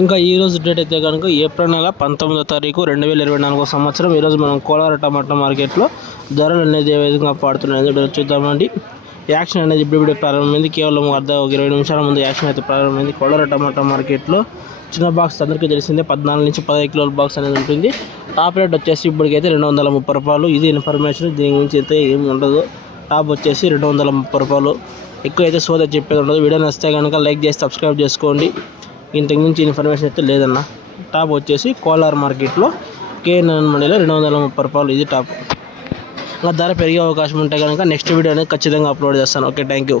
ఇంకా ఈరోజు డేట్ అయితే కనుక ఏప్రిల్ నెల 19వ తారీఖు 2024 సంవత్సరం. ఈరోజు మనం కోలార్ టమాటా మార్కెట్లో ధరలు అనేది ఏ విధంగా పడుతున్నాయి చూద్దామండి. యాక్షన్ అనేది ఇప్పుడు ప్రారంభమైంది. కేవలం 20 నిమిషాల ముందు యాక్షన్ అయితే ప్రారంభమైంది. కోలార్ టమాటా మార్కెట్లో చిన్న బాక్స్ అందరికీ తెలిసిందే 14 నుంచి 15 కిలోల బాక్స్ అనేది ఉంటుంది. టాప్ రేట్ వచ్చేసి ఇప్పటికైతే 230 రూపాయలు. ఇది ఇన్ఫర్మేషన్, దీని గురించి అయితే ఏమి ఉండదు. టాప్ వచ్చేసి 230 రూపాయలు. ఎక్కువ అయితే సోదా చెప్పేది ఉండదు. వీడియో నచ్చితే కనుక లైక్ చేసి సబ్స్క్రైబ్ చేసుకోండి. ఇంతకు మించి ఇన్ఫర్మేషన్ అయితే లేదన్న. టాప్ వచ్చేసి కోలార్ మార్కెట్లో కేఎన్ఎన్ మండీలో 230 రూపాయలు. ఇది టాప్. ఇంకా ధర పెరిగే అవకాశం ఉంటే కనుక నెక్స్ట్ వీడియో అనేది ఖచ్చితంగా అప్లోడ్ చేస్తాను. Okay, thank you.